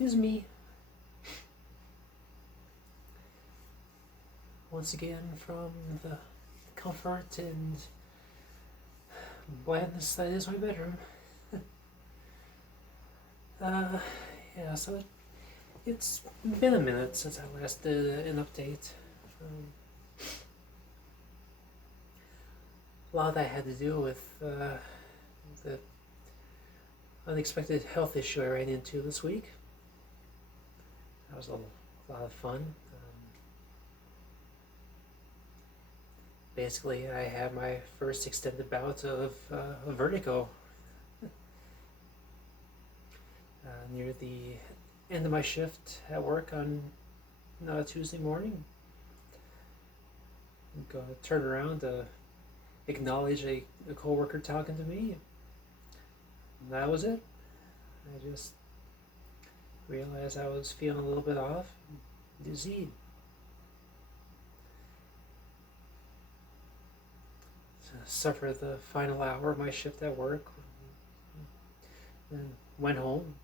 it is me. Once again from the comfort and blandness that is my bedroom. uh, yeah, so it's been a minute since I last did an update. A lot of that had to do with the unexpected health issue I ran into this week. That was a lot of fun. Basically, I had my first extended bout of vertigo near the end of my shift at work on Tuesday morning. Go turn around to acknowledge a coworker talking to me. And that was it. I just realized I was feeling a little bit off, dizzy. Suffered the final hour of my shift at work, then went home.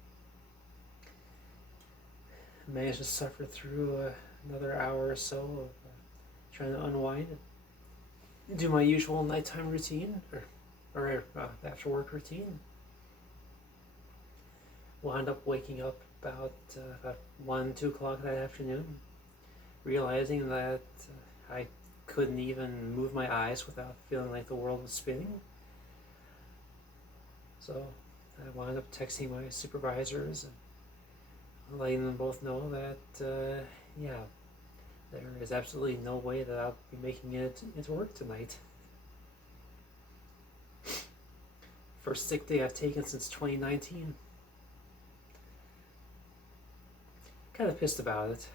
Managed to suffer through another hour or so of trying to unwind and do my usual nighttime routine or after work routine. Wound up waking up about 1-2 o'clock that afternoon, realizing that I couldn't even move my eyes without feeling like the world was spinning. So I wound up texting my supervisors and letting them both know that there is absolutely no way that I'll be making it into work tonight. First sick day I've taken since 2019. Kind of pissed about it,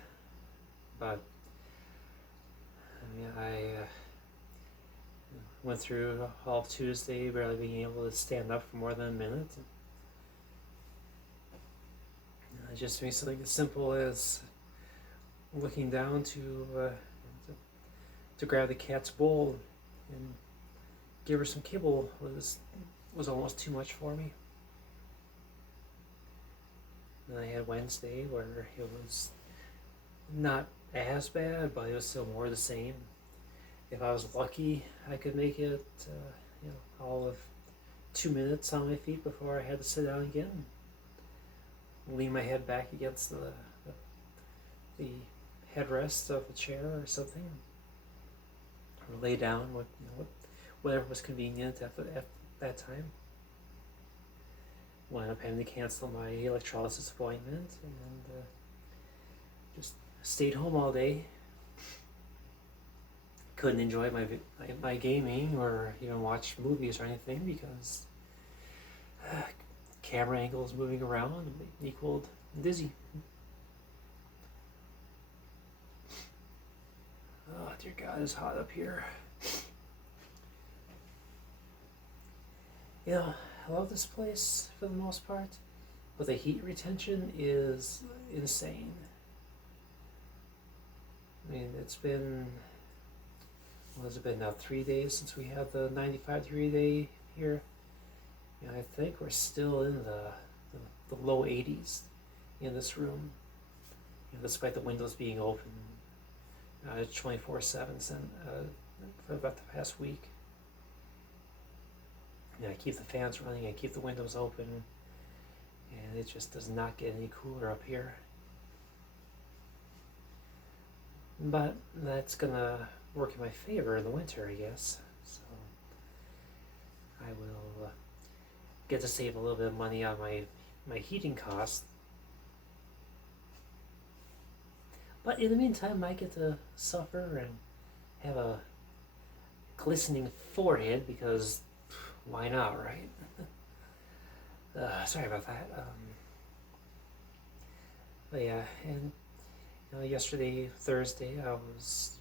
but I went through all of Tuesday barely being able to stand up for more than a minute. I just made something as simple as looking down to grab the cat's bowl and give her some kibble was almost too much for me. Then I had Wednesday where it was not as bad, but it was still more the same. If I was lucky, I could make it, all of 2 minutes on my feet before I had to sit down again. Lean my head back against the headrest of a chair or something, or lay down, whatever was convenient at that time. Wound up having to cancel my electrolysis appointment and just stayed home all day. Couldn't enjoy my gaming or even watch movies or anything because camera angles moving around equaled dizzy. Oh dear God, it's hot up here. I love this place for the most part, but the heat retention is insane. I mean, it's been, what has it been now, 3 days since we had the 95-degree day here. I think we're still in the low 80s in this room, despite the windows being open 24/7 for about the past week. I keep the fans running, I keep the windows open, and it just does not get any cooler up here. But that's gonna work in my favor in the winter, I guess. So I will get to save a little bit of money on my heating costs. But in the meantime, I get to suffer and have a glistening forehead because why not, right? Sorry about that. But yeah, and yesterday, Thursday, I was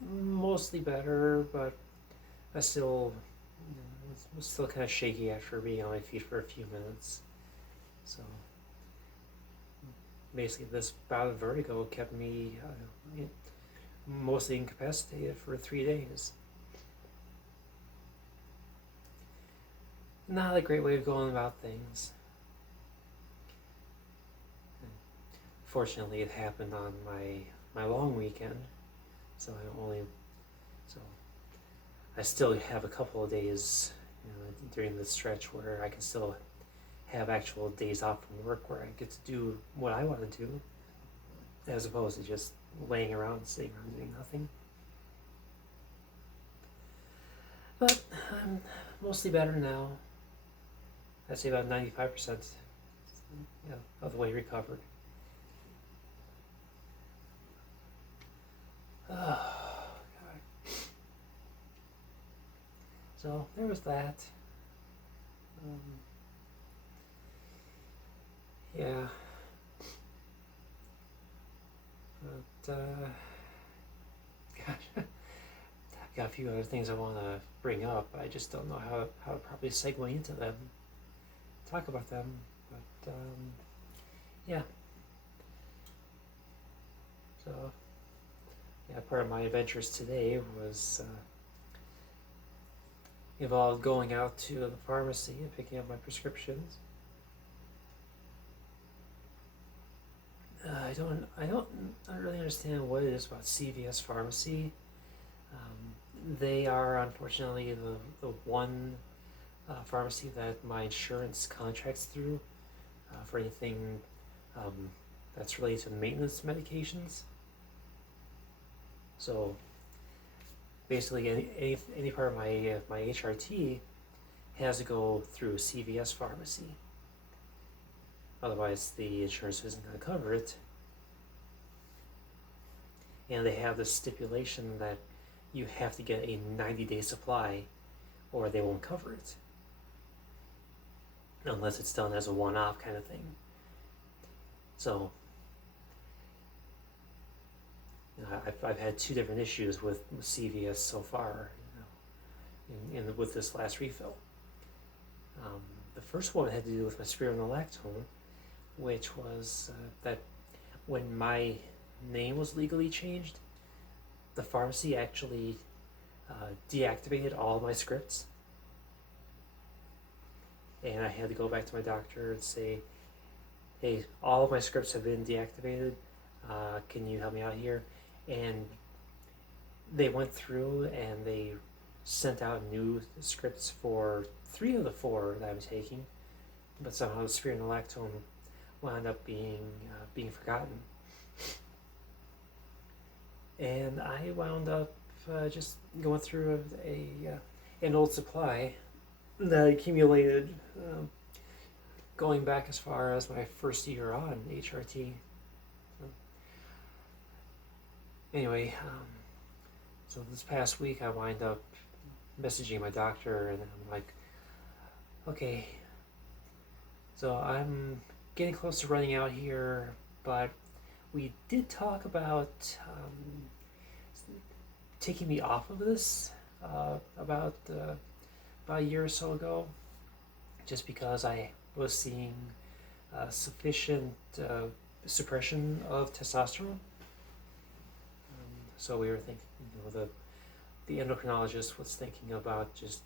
mostly better, but I still was still kind of shaky after being on my feet for a few minutes. So basically, this bout of vertigo kept me mostly incapacitated for 3 days. Not a great way of going about things. Fortunately, it happened on my long weekend, so so I still have a couple of days, during this stretch where I can still have actual days off from work where I get to do what I want to do, as opposed to just laying around, sitting around doing nothing. But I'm mostly better now. I'd say about 95%, of the way recovered. Oh, God. So there was that. Um, yeah. But, gosh, I've got a few other things I want to bring up. I just don't know how to properly segue into them, talk about them. But, yeah. So, yeah, part of my adventures today was involved going out to the pharmacy and picking up my prescriptions. I don't really understand what it is about CVS Pharmacy. They are unfortunately the one pharmacy that my insurance contracts through for anything that's related to maintenance medications. So basically, any part of my HRT has to go through CVS Pharmacy. Otherwise, the insurance isn't going to cover it. And they have this stipulation that you have to get a 90-day supply or they won't cover it. Unless it's done as a one-off kind of thing. So, I've had two different issues with CVS so far, with this last refill. The first one had to do with my spironolactone, which was that when my name was legally changed, the pharmacy actually deactivated all of my scripts. And I had to go back to my doctor and say, hey, all of my scripts have been deactivated. Can you help me out here? And they went through and they sent out new scripts for 3 of the 4 that I was taking, but somehow the spironolactone wound up being forgotten. And I wound up just going through an old supply that accumulated going back as far as my first year on HRT. So, anyway, so this past week I wind up messaging my doctor and I'm like, okay, so I'm getting close to running out here, but we did talk about taking me off of this about a year or so ago, just because I was seeing sufficient suppression of testosterone. So we were thinking, the endocrinologist was thinking about just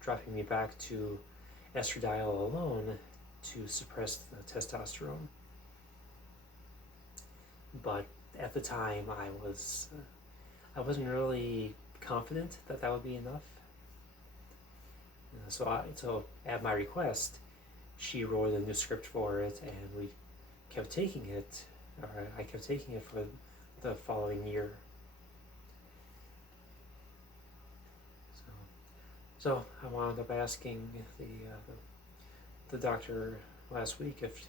dropping me back to estradiol alone to suppress the testosterone. But at the time, I wasn't really confident that would be enough. So at my request, she wrote a new script for it, and we kept taking it, or I kept taking it for the following year. So I wound up asking the doctor last week if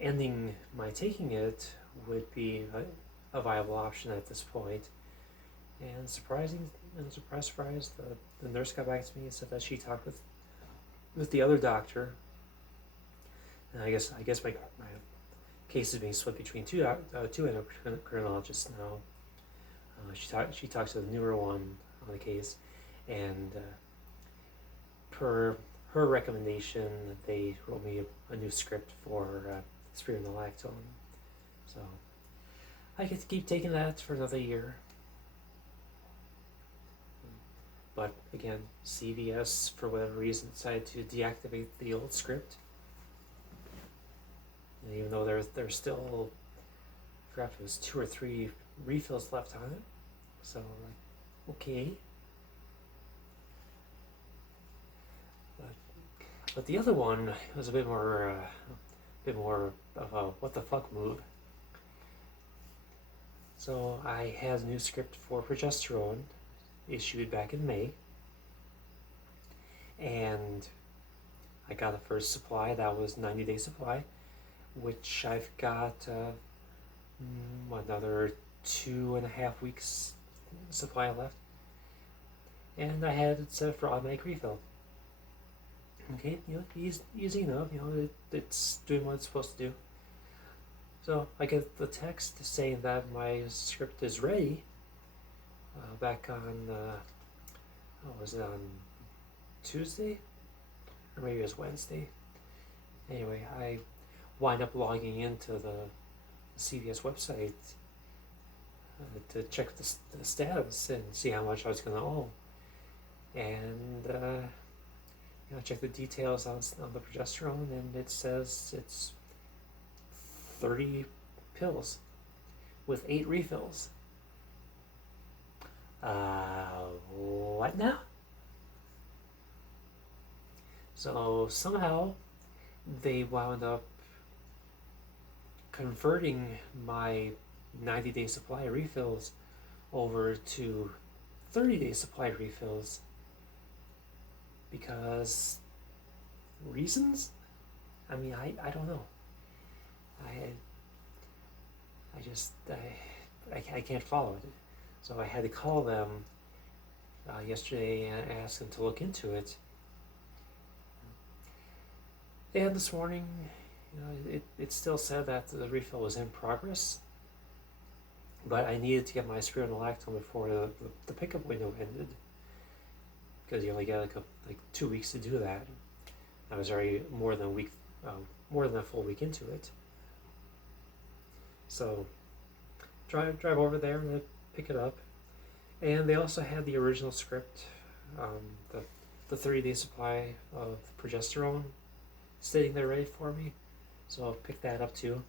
ending my taking it would be a viable option at this point. And surprise, the nurse got back to me and said that she talked with the other doctor. And I guess my case is being split between two endocrinologists now. She talks to the newer one on the case, and per her recommendation, they wrote me a new script for spironolactone. So I get to keep taking that for another year. But again, CVS, for whatever reason, decided to deactivate the old script. And even though there's still, I forgot if it was 2 or 3 refills left on it. So like, okay. But the other one was a bit more of a what the fuck move. So I had a new script for progesterone issued back in May, and I got the first supply. That was 90-day supply, which I've got another 2.5 weeks supply left, and I had it set for automatic refill. Okay, easy enough. It's doing what it's supposed to do. So I get the text saying that my script is ready. Back on, what was it, on Tuesday? Or maybe it was Wednesday. Anyway, I wind up logging into the CVS website to check the status and see how much I was going to owe. And I check the details on the progesterone, and it says it's 30 pills with 8 refills. What now? So somehow they wound up converting my 90-day supply refills over to 30-day supply refills because reasons? I mean, I don't know. I can't follow it. So I had to call them yesterday and ask them to look into it. And this morning, it still said that the refill was in progress, but I needed to get my spironolactone before the pickup window ended, because you only get like 2 weeks to do that. I was already more than a full week into it. So drive over there and pick it up. And they also had the original script, the 30-day supply of progesterone sitting there ready for me. So I'll pick that up too.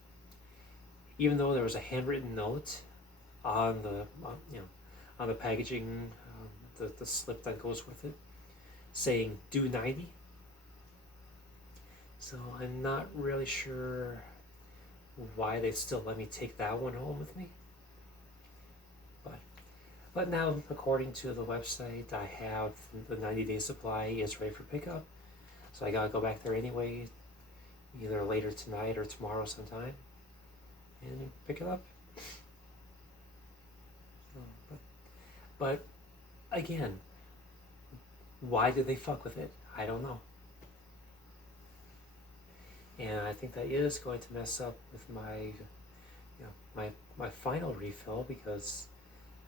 Even though there was a handwritten note on the packaging, the slip that goes with it, saying due 90. So I'm not really sure why they still let me take that one home with me. But now, according to the website, I have the 90-day supply is ready for pickup. So I gotta go back there anyway, either later tonight or tomorrow sometime, and pick it up. But again, why did they fuck with it? I don't know. And I think that is going to mess up with my final refill, because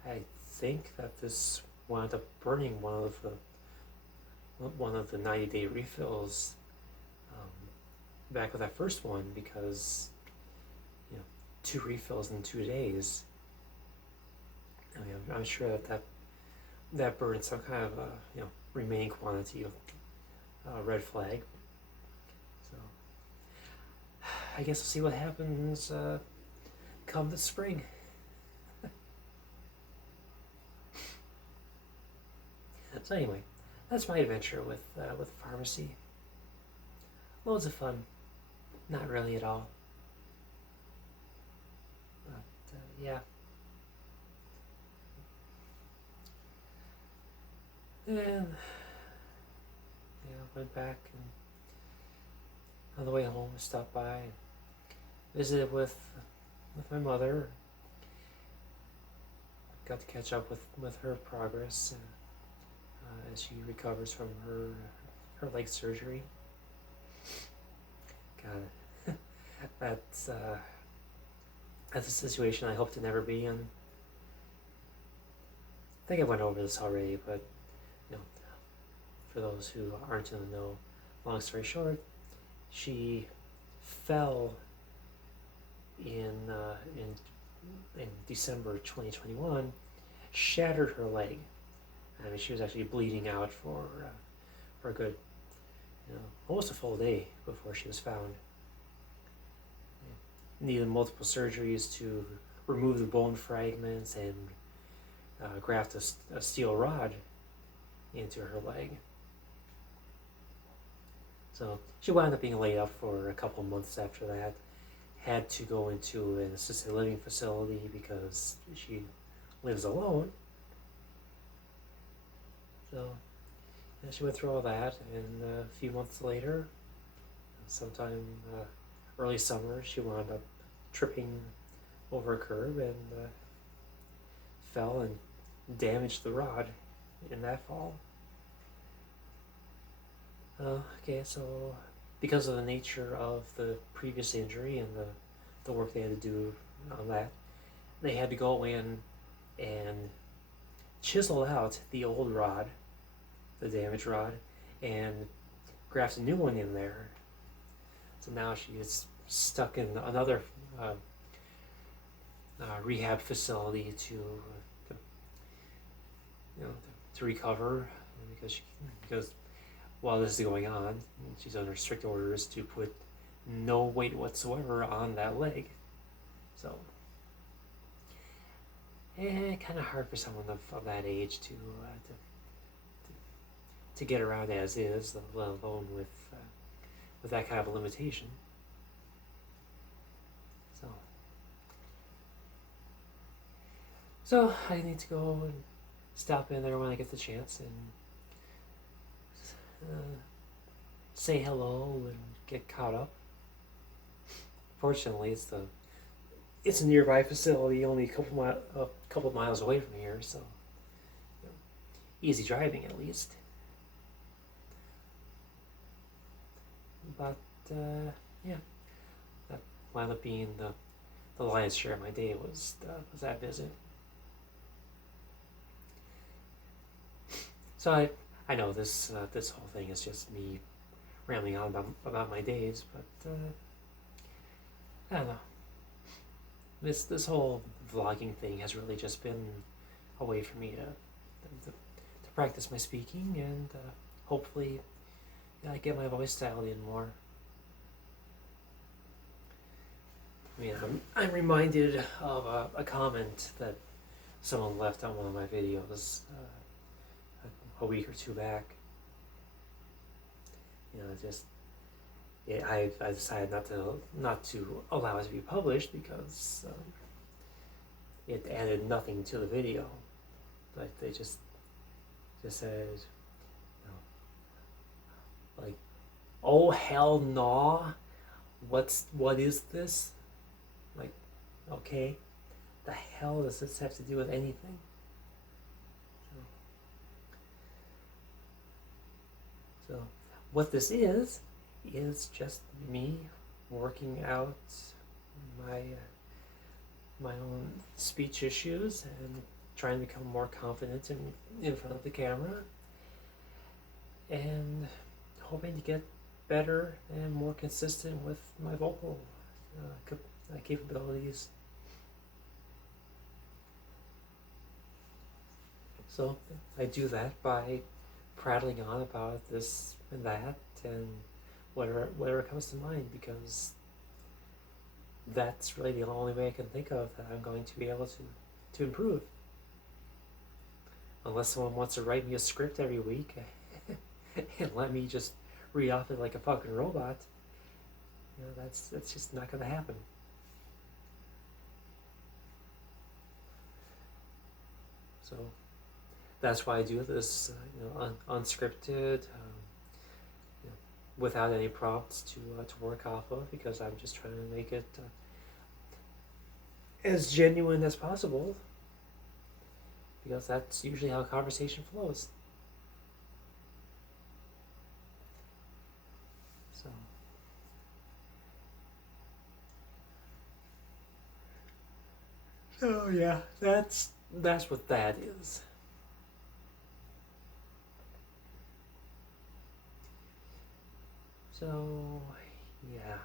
I think that this wound up burning one of the 90-day refills back with that first one, because 2 refills in 2 days. I mean, I'm sure that burned some kind of remaining quantity of red flag. So I guess we'll see what happens come the spring. So anyway, that's my adventure with pharmacy. Loads of fun. Not really at all. But yeah. And went back, and on the way home stopped by and visited with my mother. Got to catch up with her progress as she recovers from her leg surgery. God, that's a situation I hope to never be in. I think I went over this already, but for those who aren't in the know, long story short, she fell in December 2021, shattered her leg. I mean, she was actually bleeding out for a good, almost a full day before she was found. needed multiple surgeries to remove the bone fragments and graft a steel rod into her leg. So she wound up being laid up for a couple months after that. Had to go into an assisted living facility because she lives alone. So she went through all that, and a few months later, sometime early summer, she wound up tripping over a curb and fell and damaged the rod in that fall. Okay, so because of the nature of the previous injury and the work they had to do on that, they had to go in and chisel out the old rod, the damaged rod, and graft a new one in there. So now she is stuck in another rehab facility to recover because while this is going on, she's under strict orders to put no weight whatsoever on that leg. So, kind of hard for someone of that age to get around as is, let alone with that kind of a limitation. So I need to go and stop in there when I get the chance and say hello and get caught up. Fortunately, it's a nearby facility, only a couple miles away from here, so easy driving at least. But yeah, that wound up being the lion's share of my day was that visit. So I know this whole thing is just me rambling on about my days, but I don't know. This whole vlogging thing has really just been a way for me to practice my speaking and hopefully get my voice dialed in more. I mean, I'm reminded of a comment that someone left on one of my videos a week or two back. I decided not to allow it to be published because it added nothing to the video. But they just said, like, oh hell no, what is this? Like, okay, the hell does this have to do with anything? So what this is just me working out my own speech issues and trying to become more confident in front of the camera and hoping to get better and more consistent with my vocal capabilities. So I do that by prattling on about this and that and whatever comes to mind, because that's really the only way I can think of that I'm going to be able to improve. Unless someone wants to write me a script every week and let me just read off it like a fucking robot, that's just not going to happen. So that's why I do this, unscripted, without any prompts to work off of, because I'm just trying to make it as genuine as possible, because that's usually how conversation flows. So yeah, that's what that is. So yeah,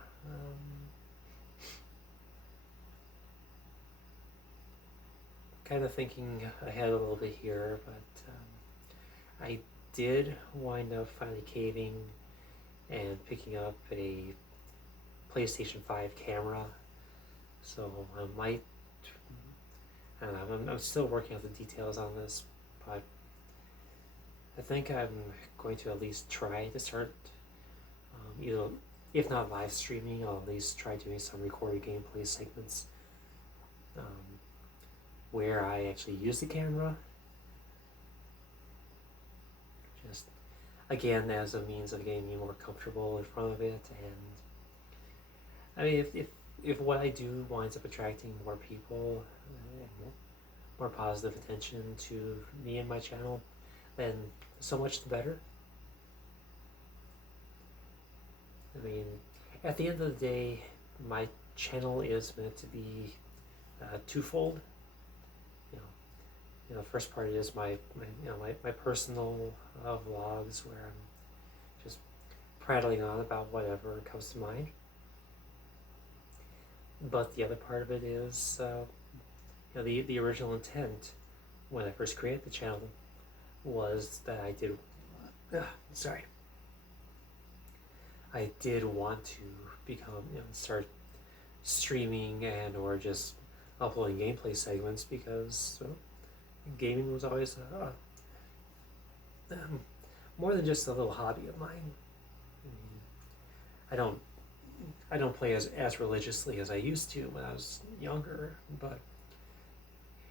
kind of thinking ahead a little bit here, but I did wind up finally caving and picking up a PlayStation 5 camera So I might, I don't know, I'm still working out the details on this, but I think I'm going to at least try to start, either, if not live streaming, I'll at least try doing some recorded gameplay segments um, where I actually use the camera, just again as a means of getting me more comfortable in front of it. And I mean, if what I do winds up attracting more people, more positive attention to me and my channel, then so much the better. I mean, at the end of the day, my channel is meant to be twofold. You know, the first part is my personal vlogs where I'm just prattling on about whatever comes to mind. But the other part of it is, the original intent when I first created the channel was that I did want to become, start streaming and or just uploading gameplay segments because gaming was always more than just a little hobby of mine. I mean, I don't play as religiously as I used to when I was younger, but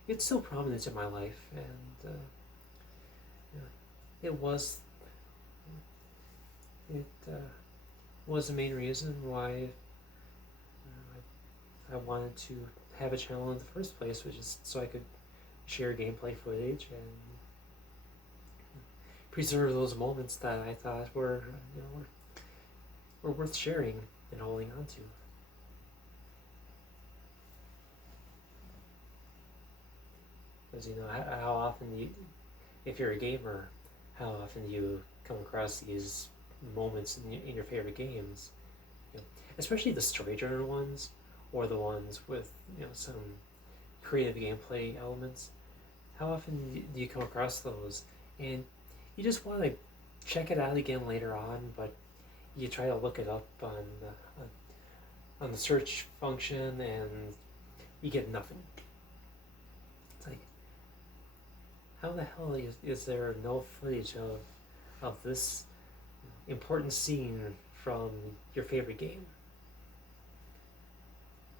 it's still prominent in my life, and it was the main reason why I wanted to have a channel in the first place, which is so I could share gameplay footage and preserve those moments that I thought were worth sharing and holding on to. Because how often if you're a gamer, how often do you come across these moments in your favorite games, especially the story-driven ones or the ones with some creative gameplay elements. How often do you come across those and you just want to check it out again later on, but you try to look it up on the search function and you get nothing. It's like, how the hell is there no footage of this important scene from your favorite game?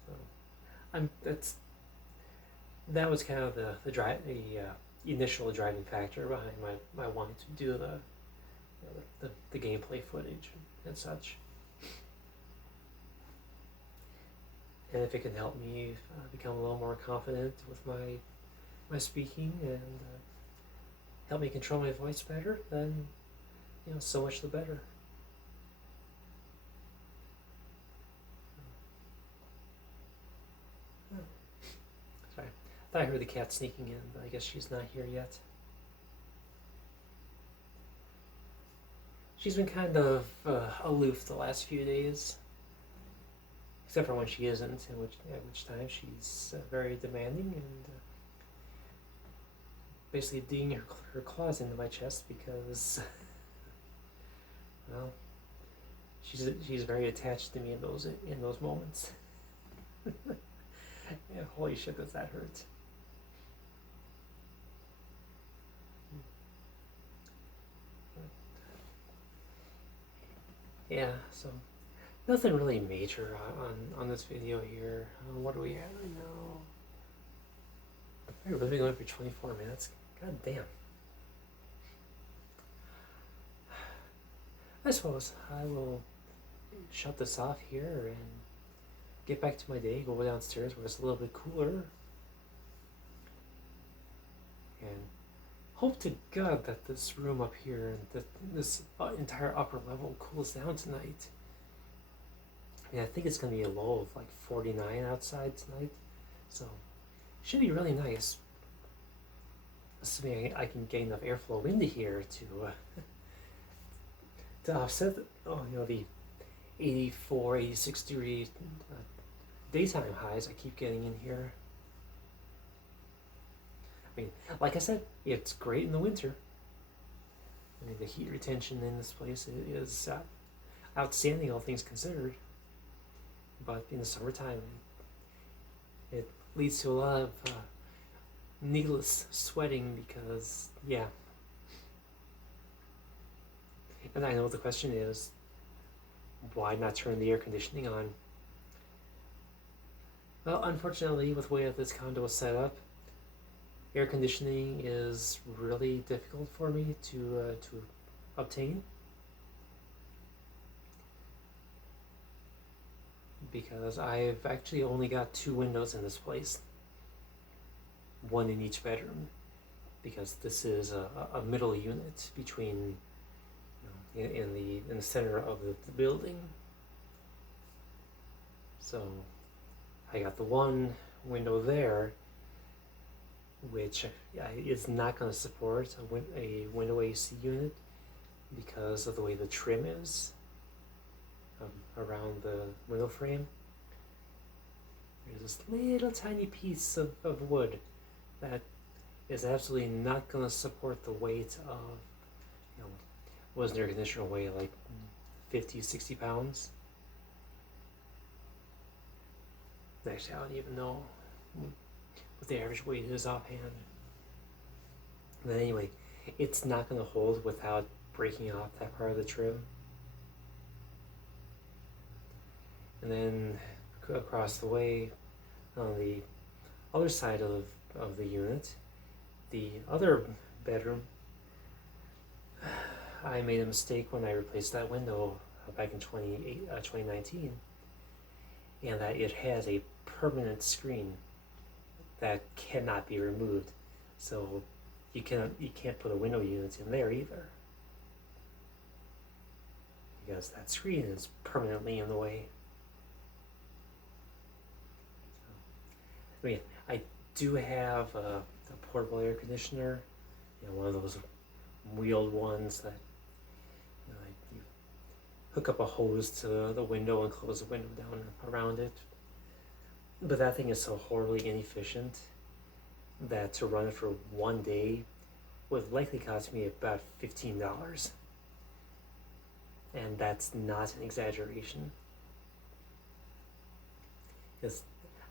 So that was kind of the initial driving factor behind my wanting to do the gameplay footage and such. And if it can help me become a little more confident with my speaking and help me control my voice better, then so much the better. Sorry, I thought I heard the cat sneaking in, but I guess she's not here yet. She's been kind of aloof the last few days, except for when she isn't, at which time she's very demanding and basically digging her claws into my chest because, well, she's very attached to me in those moments. Yeah, holy shit, does that hurt? Yeah, so nothing really major on this video here. What do we have right now? We're really going for 24 minutes. God damn. I suppose I will shut this off here and get back to my day, go downstairs where it's a little bit cooler, and hope to God that this room up here and that this entire upper level cools down tonight. I think it's going to be a low of like 49 outside tonight, so should be really nice. Assuming I can get enough airflow into here to offset the 84, 86 degree daytime highs I keep getting in here. I mean, like I said, it's great in the winter. I mean, the heat retention in this place is outstanding, all things considered. But in the summertime, it leads to a lot of needless sweating because, yeah. And I know the question is, why not turn the air conditioning on? Well, unfortunately, with the way that this condo is set up, air conditioning is really difficult for me to obtain, because I've actually only got 2 windows in this place, one in each bedroom, because this is a middle unit between, in the center of the building. So I got the one window there, which is not going to support a window AC unit because of the way the trim is around the window frame. There's this little tiny piece of wood that is absolutely not going to support the weight of, was an air conditioner weigh like 50, 60 pounds? Actually, I don't even know what the average weight is offhand. But anyway, it's not going to hold without breaking off that part of the trim. And then across the way, on the other side of the unit, the other bedroom, I made a mistake when I replaced that window back in 2019, and that it has a permanent screen that cannot be removed. So you can't put a window unit in there either, because that screen is permanently in the way. I mean, I do have a portable air conditioner, one of those wheeled ones that you hook up a hose to the window and close the window down around it. But that thing is so horribly inefficient that to run it for one day would likely cost me about $15. And that's not an exaggeration, because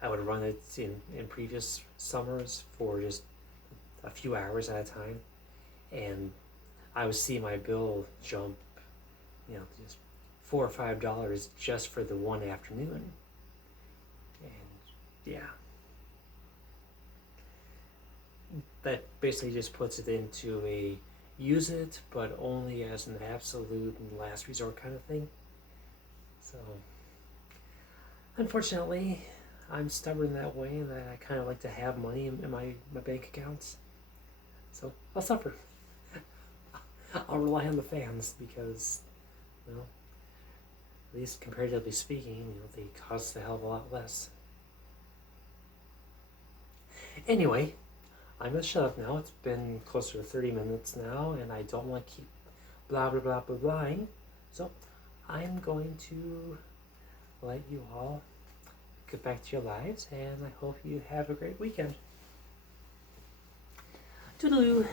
I would run it in previous summers for just a few hours at a time, and I would see my bill jump, just $4 or $5 just for the one afternoon. And yeah, that basically just puts it into a use it, but only as an absolute and last resort kind of thing. So unfortunately, I'm stubborn that way, and that I kind of like to have money in my bank accounts. So I'll suffer. I'll rely on the fans because, at least comparatively speaking, they cost a hell of a lot less. Anyway, I'm gonna shut up now. It's been closer to 30 minutes now, and I don't want to keep blah blah blah blah blahing. So I'm going to let you all get back to your lives, and I hope you have a great weekend. Toodaloo!